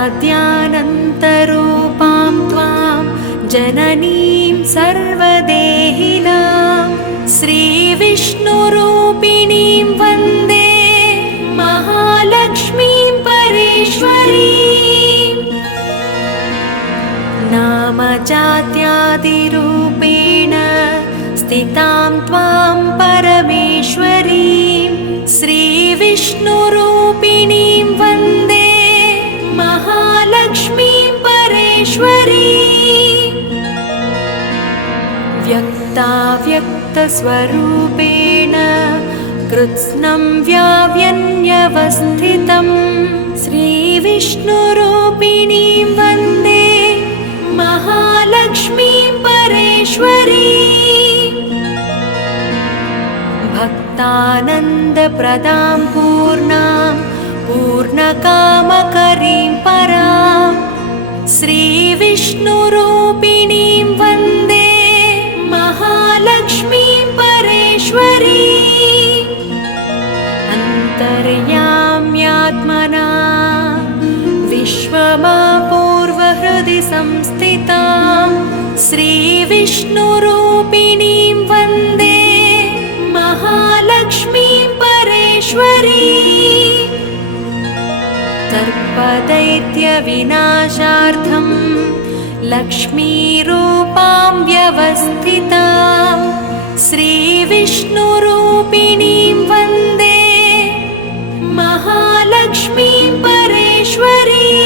अनाद्यानन्तरूपां त्वां जननीं सर्वदेहिनां श्रीविष्णुरूपिणीं वन्दे महालक्ष्मीं परेश्वरीं। नामजात्यादिरूपेण स्थितां त्वां परमेश्वरीं श्रीविष्णुरूपिणीं वन्दे महालक्ष्मीं परेश्वरीं। व्यक्ताव्यक्तस्वरूपेण कृत्स्नं व्याव्यन्यवस्थितं श्रीविष्णुरूपिणीं वन्दे महालक्ष्मीं परेश्वरीं। भक्तानन्दप्रदां पूर्णां पूर्णकामकरीं परां श्रीविष्णुरूपिणीं वन्दे महालक्ष्मीं परेश्वरीं। अन्तर्याम्यात्मना विश्वमापूर्वहृदि संस्थितां श्रीविष्णुरूपिणीं वन्दे महालक्ष्मीं परेश्वरीं। सर्पदैत्यविनाशार्थं लक्ष्मीरूपां व्यवस्थितां श्रीविष्णुरूपिणीं वन्दे महालक्ष्मीं परेश्वरीं।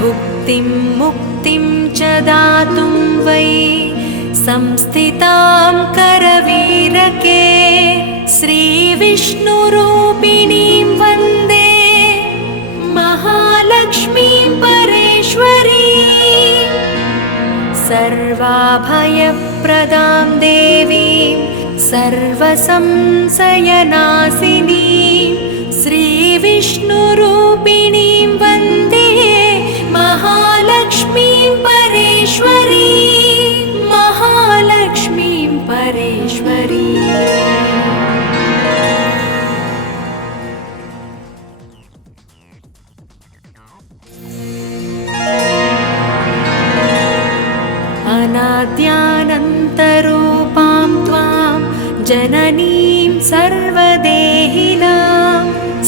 भुक्तिं मुक्तिं च दातुं वै संस्थितां करवीरके श्रीविष्णुरूपिणीं वन्दे महालक्ष्मीं परेश्वरीं। सर्वाभयप्रदां देवीं सर्वसंशयनाशिनीं श्रीविष्णुरूपिणीं वन्दे महालक्ष्मीं परेश्वरीं। महालक्ष्मीं परेश्वरीं। अनाद्यानन्तरूपां त्वां जननीं सर्वदेहिनां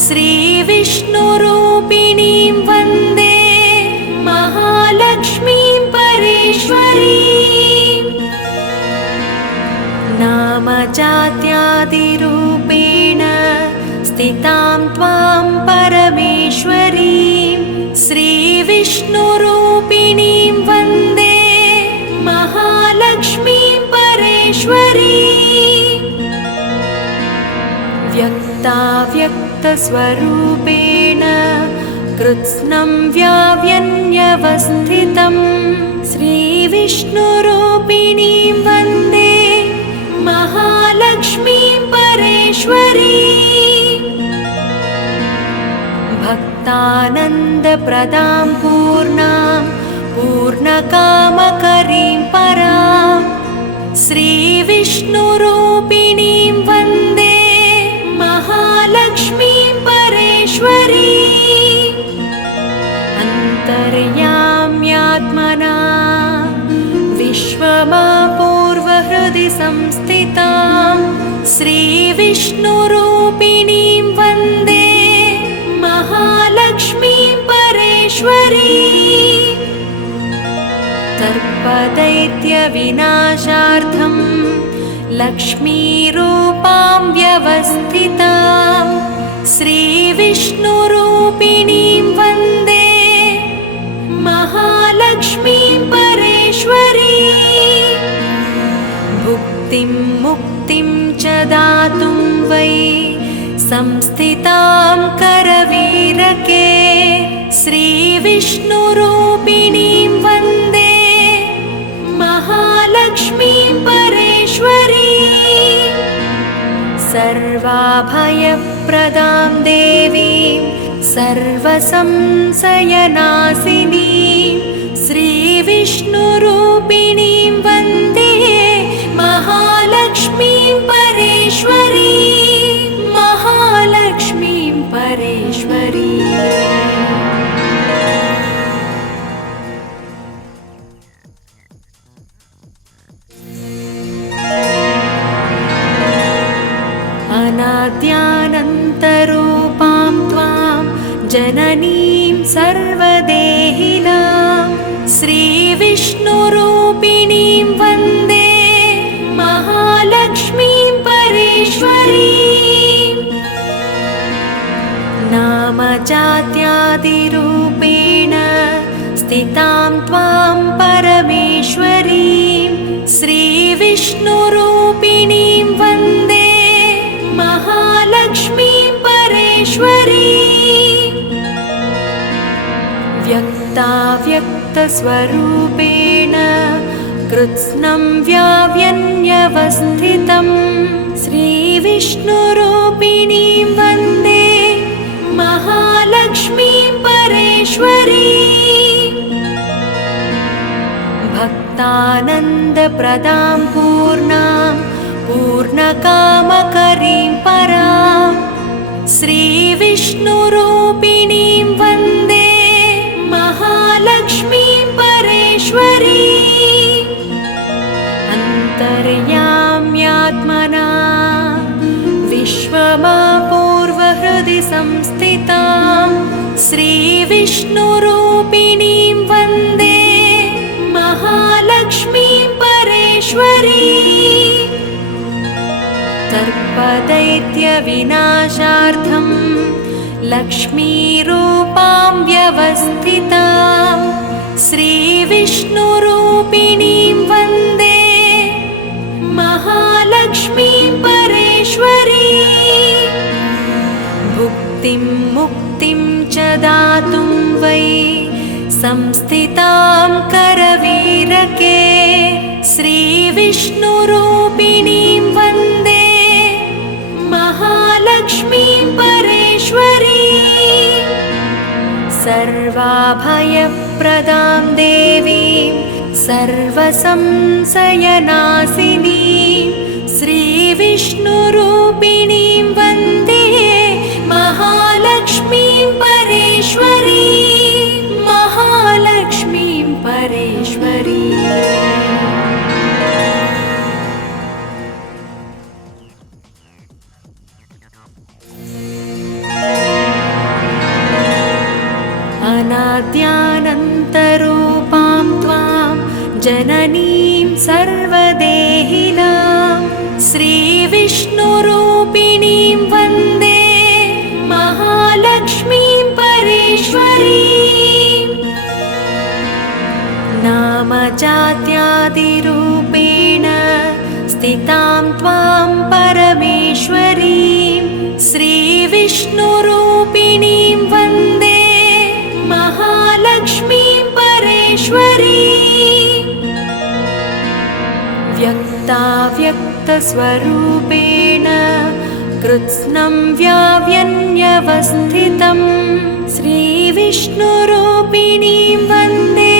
श्रीविष्णुरूपिणीं वन्दे महालक्ष्मीं परेश्वरीं। नामजात्यादिरूपेण स्थितां त्वां परमेश्वरीं श्रीविष्णुरूपिणीं वन्दे महालक्ष्मीं परेश्वरीं। व्यक्ताव्यक्तस्वरूपेण कृत्स्नं व्याव्यन्यवस्थितं श्रीविष्णुरूपिणीं वन्दे महालक्ष्मीं परेश्वरीं। भक्तानन्दप्रदां पूर्णां पूर्णकामकरीं परां श्रीविष्णुरूपिणीं वन्दे महालक्ष्मीं परेश्वरीं। अन्तर्याम्यात्मना विश्वमापूर्वहृदि संस्थितां श्रीविष्णुरूपिणीं वन्दे महालक्ष्मीं परेश्वरीं। सर्पदैत्यविनाशार्थं लक्ष्मीरूपां व्यवस्थितां श्रीविष्णुरूपिणीं वन्दे महालक्ष्मीं परेश्वरीं। भुक्तिं मुक्तिं च दातुं वै संस्थितां करवीरके श्रीविष्णुरूपिणीं वन्दे महालक्ष्मीं परेश्वरीं। सर्वाभयप्रदां देवीं सर्वसंशयनाशिनीं श्रीविष्णुरूपिणीं वन्दे महालक्ष्मीं परेश्वरीं। महालक्ष्मीं परेश्वरीं। अनाद्यानन्तरूपां त्वां जननीं सर्वदेहिनां श्रीविष्णुरूपिणीं वन्दे महालक्ष्मीं परेश्वरीम्। नामजात्यादिरूपेण स्थितां त्वां परमेश्वरीं श्रीविष्णुरूपिणीं वन्दे महालक्ष्मीं परेश्वरीम्। व्यक्ताव्यक्तस्वरूपेण कृत्स्नं व्याव्यन्यवस्थितं श्रीविष्णुरूपिणीं वन्दे महालक्ष्मीं परेश्वरीम्। भक्तानन्दप्रदां पूर्णां पूर्णकामकरीं परां श्रीविष्णुरूपिणीं वन्दे महालक्ष्मीं परेश्वरीम्। अन्तर्याम्यात्मना विश्वमापूर्वहृदि संस्थितां श्रीविष्णुरूपिणीं वन्दे महालक्ष्मीं परेश्वरीम्। सर्पदैत्यविनाशार्थं लक्ष्मीरूपां व्यवस्थितां श्रीविष्णुरूपिणीं वन्दे महालक्ष्मीं परेश्वरीम्। भुक्तिं मुक्तिं च दातुं वै संस्थितां करवीरके श्रीविष्णुरूपिणीं वन्दे महालक्ष्मीं परेश्वरीम्। सर्वाभयप्रदां देवीं सर्वसंशयनाशिनीं श्रीविष्णुरूपिणीं वन्दे महालक्ष्मीं परेश्वरीम्। महालक्ष्मीं परेश्वरीम्। अनाद्यानन्तरूपां त्वां जननीं सर्वदेहिनां श्रीविष्णुरूपिणीं वन्दे महालक्ष्मीं परेश्वरीम्। नामजात्यादिरूपेण स्थितां त्वां परमेश्वरीं श्रीविष्णुरूपिणीं वन्दे महालक्ष्मीं परेश्वरीम्। व्यक्ताव्यक्तस्वरूपेण कृत्स्नं व्याव्यन्यवस्थितं श्रीविष्णुरूपिणीं वन्दे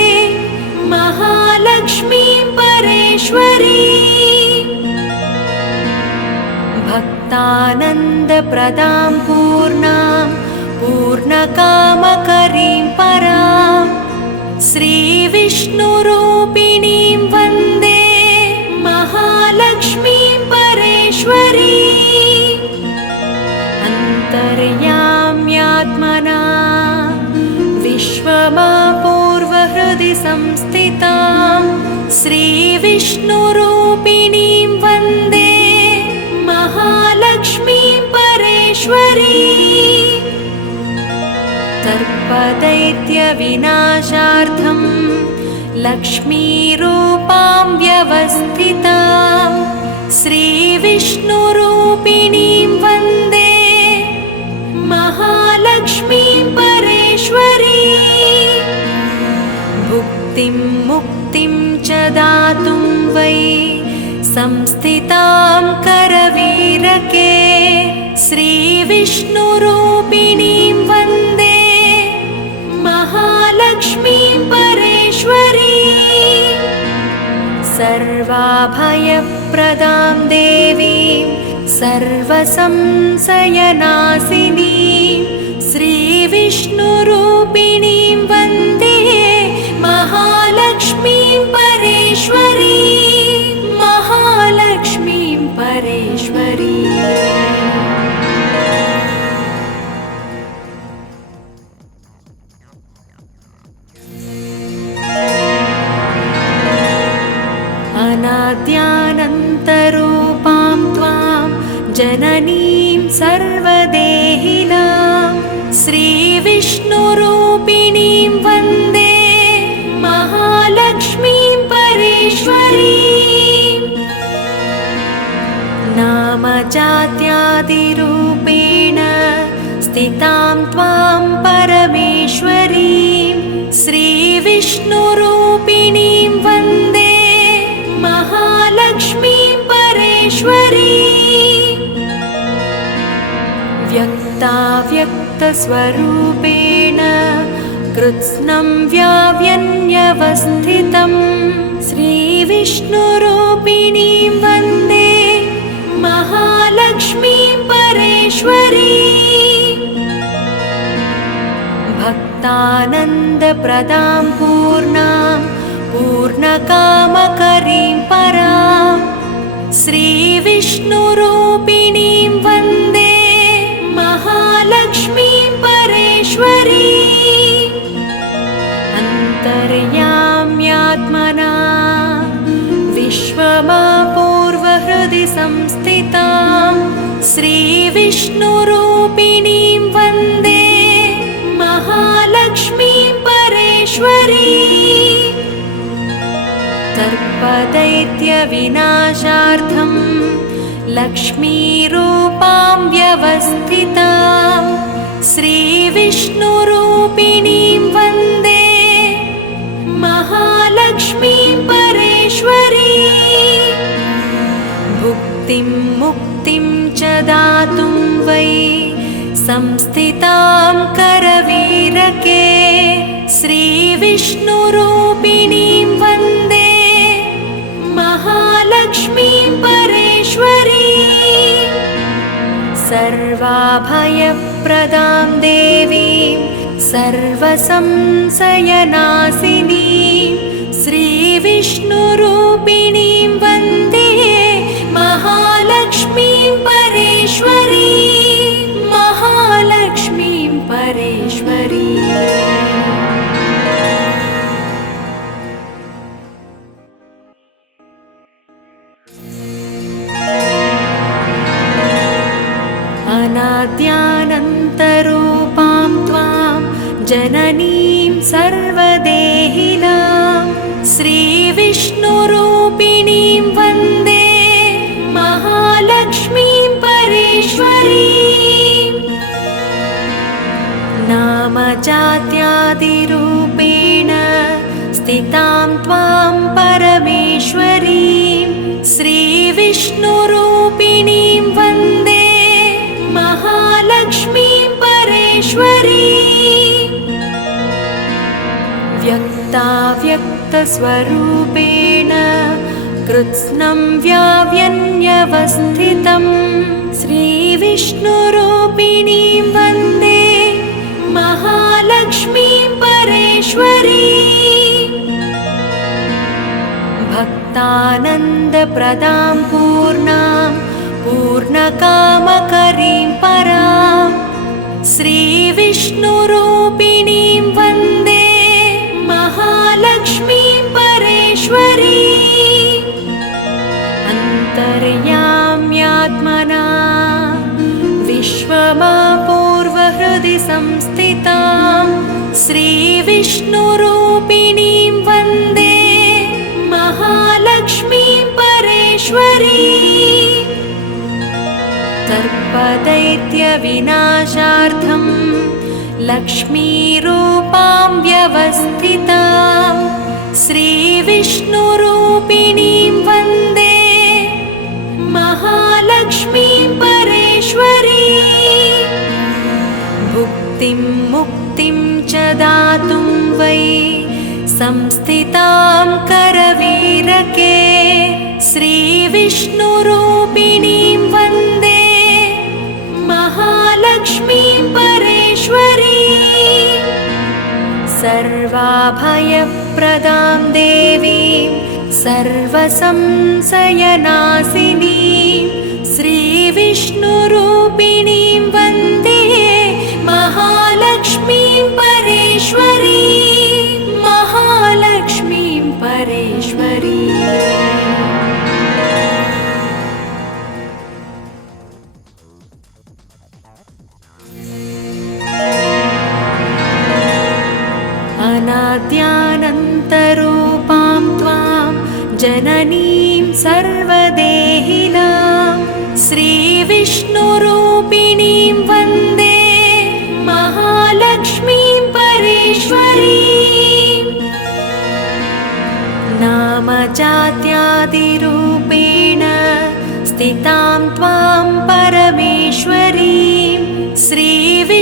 महालक्ष्मीं परेश्वरीम्। भक्तानन्दप्रदां पूर्णां पूर्णकामकरीं परां श्रीविष्णुरूपिणीं वन्दे महालक्ष्मीं परेश्वरीम्। अन्तर्याम्यात्मना विश्वमापूर्वहृदि संस्थितां श्रीविष्णुरूपिणीं वन्दे महालक्ष्मीं परेश्वरीम्। सर्पदैत्यविनाशार्थं लक्ष्मीरूपां व्यवस्थितां श्रीविष्णुरूपिणीं वन्दे महालक्ष्मीं परेश्वरीम्। भुक्तिं मुक्तिं च दातुं वै संस्थितां करवीरके श्रीविष्णुरूपिणीं वन्दे महालक्ष्मीं परेश्वरीम्। सर्वाभयप्रदां देवीं सर्वसंशयनाशिनीं श्रीविष्णुरूपिणीं वन्दे महालक्ष्मीं परेश्वरीम्। महालक्ष्मीं परेश्वरीम्। संस्थितां त्वां परमेश्वरीं श्रीविष्णुरूपिणीं वन्दे महालक्ष्मीं परेश्वरीं व्यक्ताव्यक्तस्वरूपेण कृत्स्नं व्याव्यन्यवस्थितं श्रीविष्णुरूपिणीं वन्दे महालक्ष्मीं परेश्वरीं भक्तानन्दप्रदां पूर्णां पूर्णकामकरीं परां श्रीविष्णुरूपिणीं वन्दे महालक्ष्मीं परेश्वरीं अन्तर्याम्यात्मना विश्वमापूर्वहृदि संस्थितां श्रीविष्णुरूपिणीं वन्दे महालक्ष्मीं परेश्वरीं दर्पदैत्यविनाशार्थं लक्ष्मीरूपां व्यवस्थितां श्रीविष्णुरूपिणीं वन्दे महालक्ष्मीं परेश्वरीं भुक्तिं मुक्तिं च दातुं वै संस्थितां करवीरके श्रीविष्णुरूपिणीं वन्दे महालक्ष्मीं परेश्वरीं सर्वाभयप्रदां देवीं सर्वसंशयनाशिनीं श्रीविष्णुरूपिणीं वन्दे महालक्ष्मीं परेश्वरीं महालक्ष्मीं परेश्वरीं अनाद्यानन्तरूपां त्वां जननीं सर्वदेहिनां श्रीविष्णुरूपिणीं वन्दे महालक्ष्मीं परेश्वरीं नामजात्यादिरूपेण स्थितां त्वां परमेश्वरीं श्रीविष्णुरूपिणीं वन्दे महालक्ष्मीं परेश्वरीं व्यक्ताव्यक्तस्वरूपेण कृत्स्नं व्याव्यन्यवस्थितं श्रीविष्णुरूपिणीं वन्दे महालक्ष्मीं परेश्वरीं भक्तानन्दप्रदां पूर्णां पूर्णकामकरीं परां श्रीविष्णुरूपिणीं वन्दे महालक्ष्मीं परेश्वरीं अन्तर्याम्यात्मना विश्वमापूर्वहृदि संस्थितां श्रीविष्णुरूपिणीं वन्दे महालक्ष्मीं परेश्वरीं दर्पदैत्यविनाशार्थं लक्ष्मीरूपां व्यवस्थितां श्रीविष्णुरूपिणीं वन्दे महालक्ष्मीं परेश्वरीं भुक्तिं मुक्तिं च दातुं वै संस्थितां करवीरके श्रीविष्णुरूपिणीं वन्दे महालक्ष्मीं परेश्वरीं सर्वाभयप्रदां देवीं सर्वसंशयनाशिनीं श्रीविष्णुरूपिणीं वन्दे महालक्ष्मीं परेश्वरीं महालक्ष्मीं परेश्वरीं अनाद्यानन्तरूपां त्वां जननीं सर्वदेहिनां श्रीविष्णुरूपिणीं वन्दे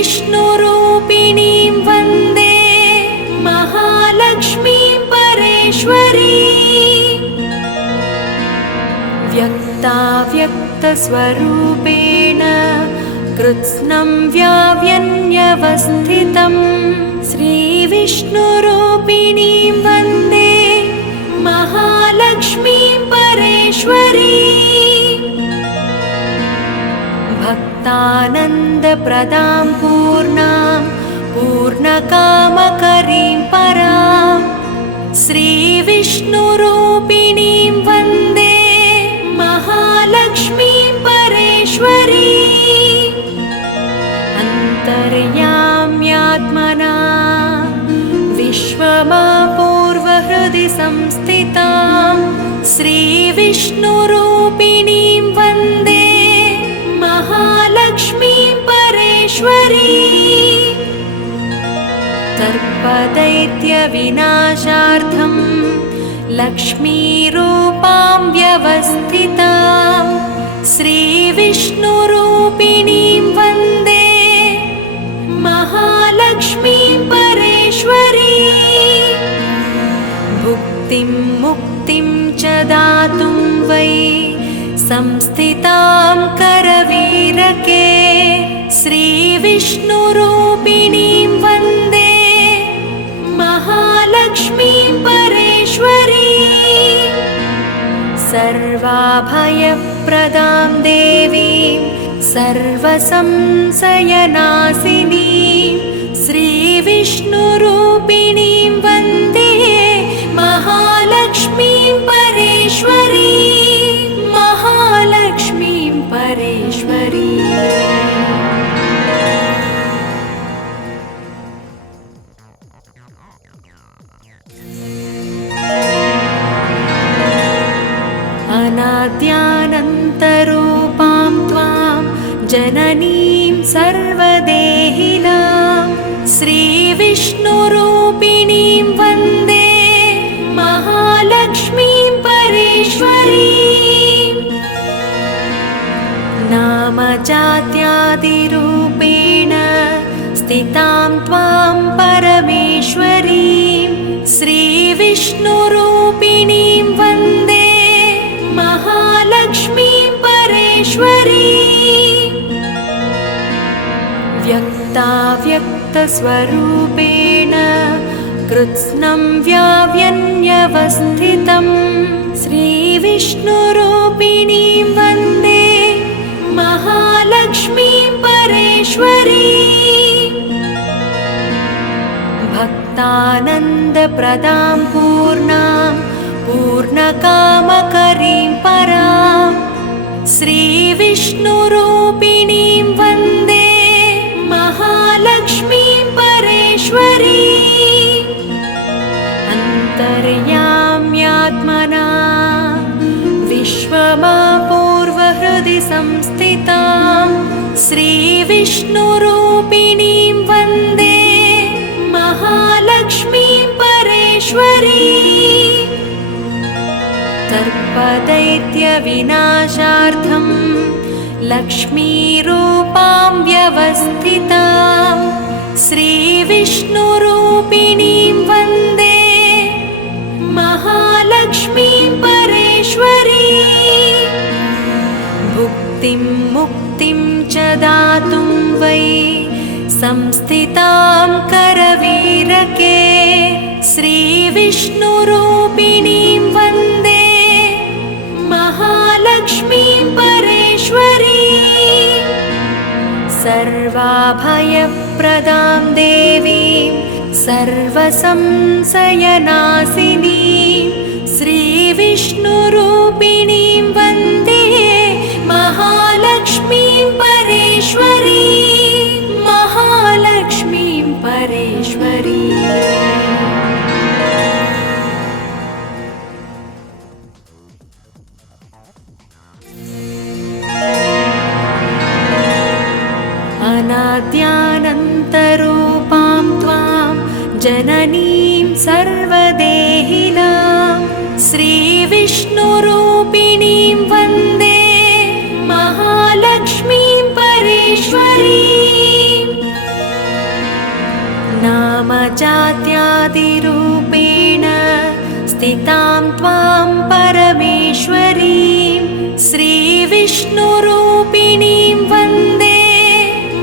श्रीविष्णुरूपिणीं वन्दे महालक्ष्मीं परेश्वरीं व्यक्ताव्यक्तस्वरूपेण कृत्स्नं व्याव्यन्यवस्थितं श्रीविष्णुरूपिणीं वन्दे महालक्ष्मीं परेश्वरीं भक्तानन्दप्रदां पूर्णां पूर्णकामकरीं परां श्रीविष्णुरूपिणीं वन्दे महालक्ष्मीं परेश्वरीं अन्तर्याम्यात्मना विश्वमापूर्वहृदि संस्थितां श्रीविष्णुरूपिणीं वन्दे महालक्ष्मीं परेश्वरीं सर्पदैत्यविनाशार्थं लक्ष्मीरूपां व्यवस्थितां श्रीविष्णुरूपिणीं वन्दे महालक्ष्मीं परेश्वरीं भुक्तिं मुक्तिं च दातुं वै संस्थितां करवीरके श्रीविष्णुरूपिणीं वन्दे महालक्ष्मीं परेश्वरीं सर्वाभयप्रदां देवीं सर्वसंशयनाशिनीं श्रीविष्णुरूपिणीं वन्दे महालक्ष्मीं परेश्वरीं महालक्ष्मीं परेश्वरीं अनाद्यानन्तरूपां त्वां जननीं सर्वदेहिनां श्रीविष्णुरूपिणीं वन्दे महालक्ष्मीं परेश्वरीं नामजात्यादिरूपेण स्थितां त्वां परमेश्वरीं श्रीविष्णुरूपिणीं वन्दे महालक्ष्मीं परेश्वरीं व्यक्ताव्यक्तस्वरूपेण कृत्स्नं व्याव्यन्यवस्थितं श्रीविष्णुरूपिणीं वन्दे महालक्ष्मीं परेश्वरीं भक्तानन्दप्रदां पूर्णां पूर्णकामकरीं परां श्रीविष्णुरूपिणीं वन्दे महालक्ष्मीं परेश्वरीं अन्तर्याम्यात्मना विश्वमापूर्वहृदि संस्थितां श्रीविष्णुरूपिणीं वन्दे महालक्ष्मीं परेश्वरीं सर्पदैत्यविनाशार्थं लक्ष्मीरूपां व्यवस्थितां श्रीविष्णुरूपिणीं वन्दे महालक्ष्मीं परेश्वरीं भुक्तिं मुक्तिं च दातुं वै संस्थितां करवीरके श्रीविष्णुरूपिणीं वन्दे महालक्ष्मीं परेश्वरीं सर्वाभयप्रदां देवीं सर्वसंशयनाशिनीं श्रीविष्णुरूपिणीं वन्दे महालक्ष्मीं परेश्वरीं महालक्ष्मीं परेश्वरीं अनाद्यानन्तरूपां त्वां जननीं सर्वदेहिनां श्रीविष्णुरूपिणीं वन्दे महालक्ष्मीं परेश्वरीं त्वां परमेश्वरीं श्रीविष्णुरूपिणीं वन्दे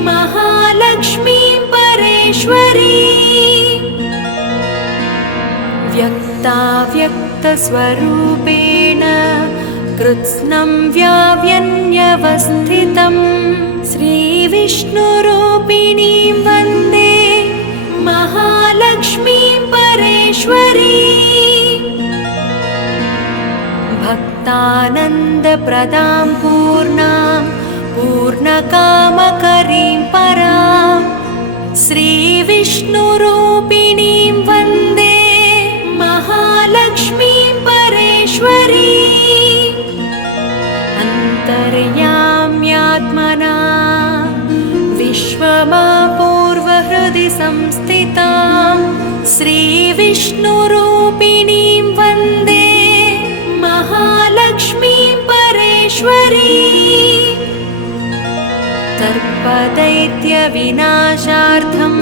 महालक्ष्मीं परेश्वरीम् व्यक्ताव्यक्तस्वरूपेण कृत्स्नं व्याव्यन्यवस्थितं श्रीविष्णुरूपिणीं वन्दे महालक्ष्मीं परेश्वरीम् भक्तानन्दप्रदां पूर्णां पूर्णकामकरीं परां श्रीविष्णुरूपिणीं वन्दे महालक्ष्मीं परेश्वरीम् अन्तर्याम्यात्मना विश्वमापूर्वहृदि संस्थितां श्रीविष्णुरूपिणीं वन्दे महालक्ष्मीं परेश्वरीम् सर्पदैत्यविनाशार्थं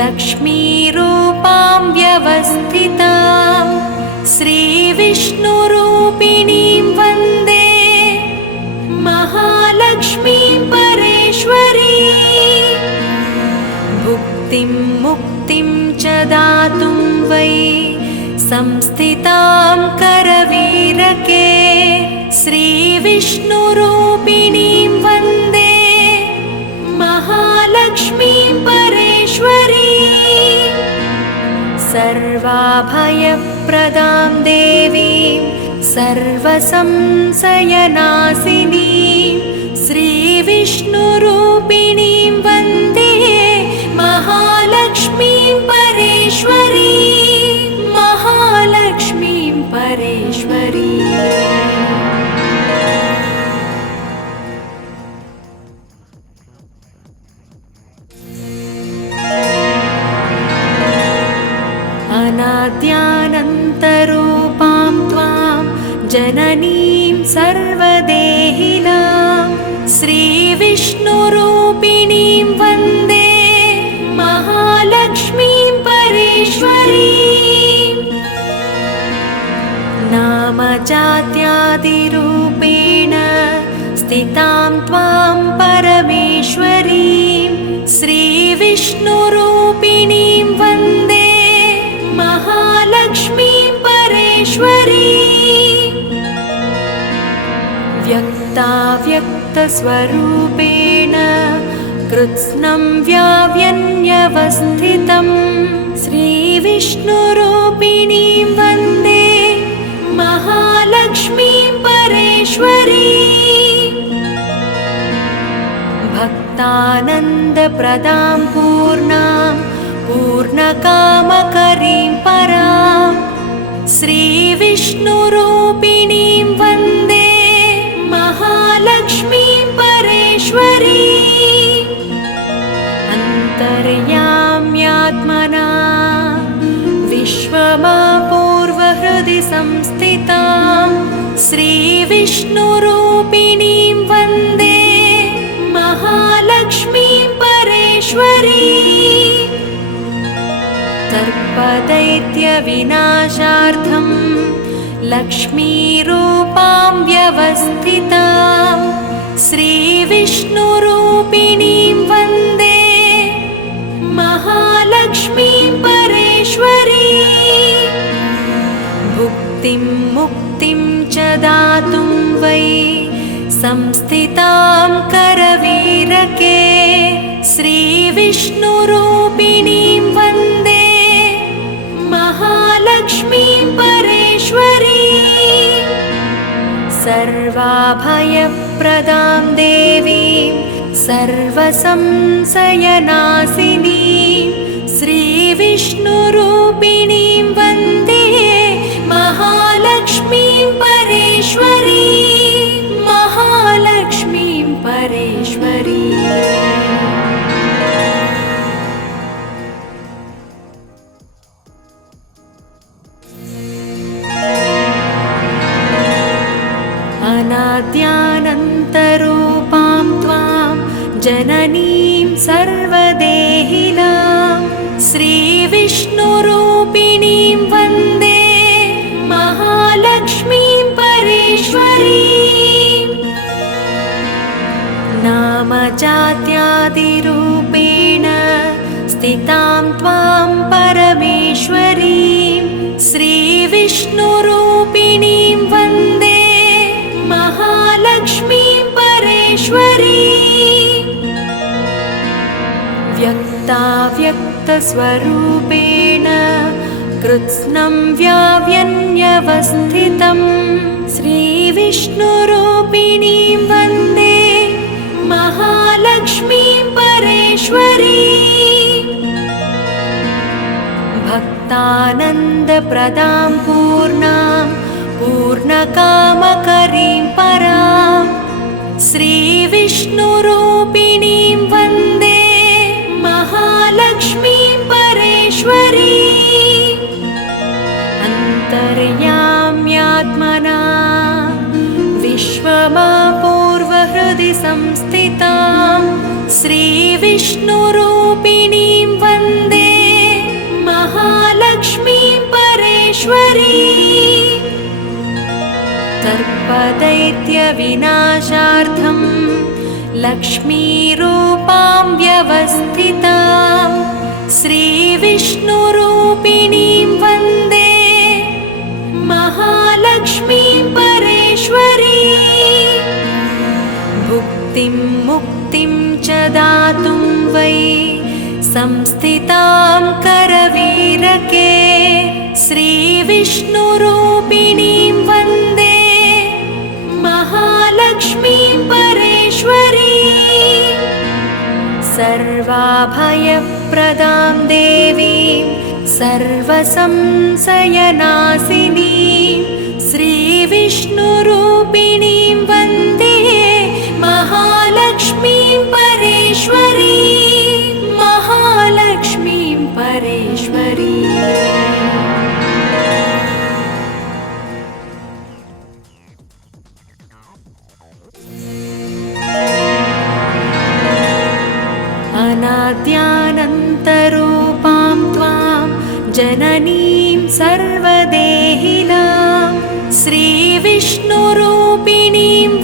लक्ष्मीरूपां व्यवस्थितां श्रीविष्णुरूपिणीं वन्दे महालक्ष्मीं परेश्वरीम् भुक्तिं मुक्तिं च दातुं वै संस्थितां करवीरके श्रीविष्णुरूपिणीं वन्दे महालक्ष्मीं परेश्वरीम् सर्वाभयप्रदां देवीं सर्वसंशयनाशिनीं श्रीविष्णुरूपिणीं वन्दे महालक्ष्मीं परेश्वरीम् महालक्ष्मीं परेश्वरीम् अनाद्यानन्तरूपां त्वां जननीं सर्वदेहिनां श्रीविष्णुरूपिणीं वन्दे महालक्ष्मीं परेश्वरीम् नामजात्यादिरूपेण स्थितां त्वां परमेश्वरीं श्रीविष्णुरूपिणीं वन्दे महालक्ष्मीं परेश्वरीम् व्यक्ताव्यक्तस्वरूपेण कृत्स्नं व्याव्यन्यवस्थितं श्रीविष्णुरूपिणीं वन्दे महालक्ष्मीं परेश्वरीम् भक्तानन्दप्रदां पूर्णां पूर्णकामकरीं परां श्रीविष्णुरूपिणीं वन्दे महालक्ष्मीं परेश्वरीम् अन्तर्याम्यात्मना विश्वमापूर्वहृदि संस्थितां श्रीविष्णुरूपिणीं वन्दे महालक्ष्मीं परेश्वरीम् सर्पदैत्यविनाशार्थं लक्ष्मीरूपां व्यवस्थितां श्रीविष्णुरूपिणीं वन्दे महालक्ष्मीं परेश्वरीम् भुक्तिं मुक्तिं च दातुं वै संस्थितां करवीरके श्रीविष्णुरूपिणीं वन्दे महालक्ष्मीं परेश्वरीम् सर्वाभयप्रदां देवीं सर्वसंशयनाशिनीं श्रीविष्णुरूपिणीं वन्दे महालक्ष्मीं परेश्वरीम् महालक्ष्मीं परेश्वरीम् अनाद्यानन्तरूपां त्वां जननीं सर्वदेहिनां श्रीविष्णुरूपिणीं वन्दे व्यक्ताव्यक्तस्वरूपेण कृत्स्नं व्याव्यन्यवस्थितं श्रीविष्णुरूपिणीं वन्दे महालक्ष्मीं परेश्वरीं भक्तानन्दप्रदां पूर्णां पूर्णकामकरीं परां श्रीविष्णुरूपिणीं वन्दे महालक्ष्मीं परेश्वरीं अन्तर्याम्यात्मना विश्वमापूर्वहृदि संस्थितां श्रीविष्णुरूपिणीं वन्दे महालक्ष्मीं परेश्वरीं सर्पदैत्यविनाशार्थं लक्ष्मीरूपां व्यवस्थितां श्रीविष्णुरूपिणीं वन्दे महालक्ष्मीं परेश्वरीं भुक्तिं मुक्तिं च दातुं वै संस्थितां करवीरके श्रीविष्णुरूपिणीं वन्दे महालक्ष्मीं परेश्वरीं सर्वाभयप्रदां देवीं सर्वसंशयनाशिनीं श्रीविष्णुरूपिणीं वन्दे महालक्ष्मीं परेश्वरीं महालक्ष्मीं परेश्वरीं अनाद्यानन्तरूपां त्वां जननीं सर्वदेहिनां श्रीविष्णुरूपिणीं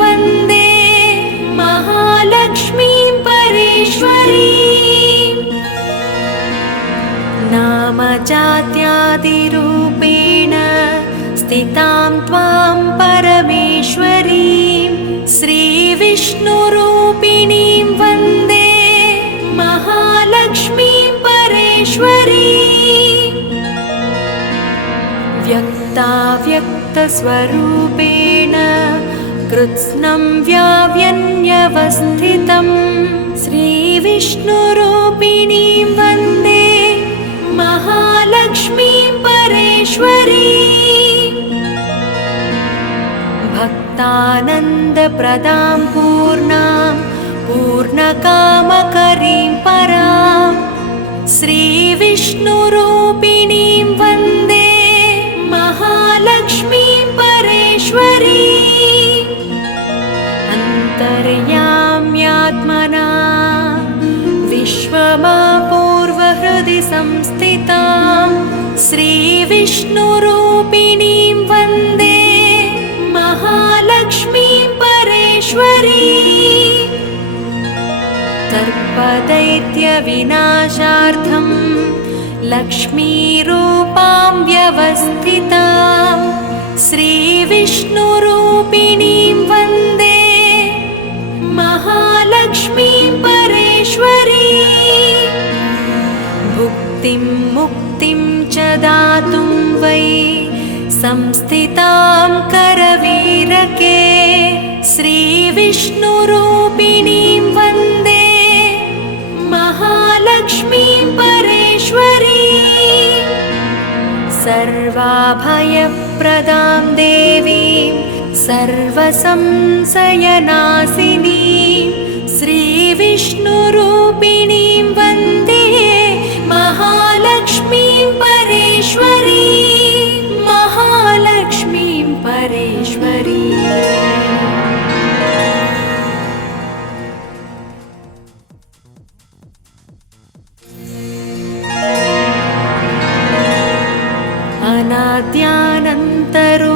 वन्दे महालक्ष्मीं परेश्वरीं नामजात्यादिरूपेण स्थितां त्वां परमेश्वरीं श्रीविष्णुरूपिणीं वन्दे महालक्ष्मीं परेश्वरीं व्यक्ताव्यक्तस्वरूपेण कृत्स्नं व्याव्यन्यवस्थितं श्रीविष्णुरूपिणीं वन्दे महालक्ष्मीं परेश्वरीं भक्तानन्दप्रदां पूर्णां पूर्णकामकरीं परां श्रीविष्णुरूपिणीं वन्दे महालक्ष्मीं परेश्वरीं अन्तर्याम्यात्मना विश्वमापूर्वहृदि संस्थितां श्रीविष्णुरूपिणीं वन्दे महालक्ष्मीं परेश्वरीं सर्पदैत्यविनाशार्थं लक्ष्मीरूपां व्यवस्थितां श्रीविष्णुरूपिणीं वन्दे महालक्ष्मीं परेश्वरीं भुक्तिं मुक्तिं च दातुं वै संस्थितां करवीरके श्रीविष्णुरूपिणीं वन्दे महालक्ष्मीं परेश्वरीं सर्वाभयप्रदां देवीं सर्वसंशयनाशिनीं श्रीविष्णुरूपिणीं वन्दे महालक्ष्मीं परेश्वरीं महालक्ष्मीं परेश्वरीं अनाद्यानन्तरूपां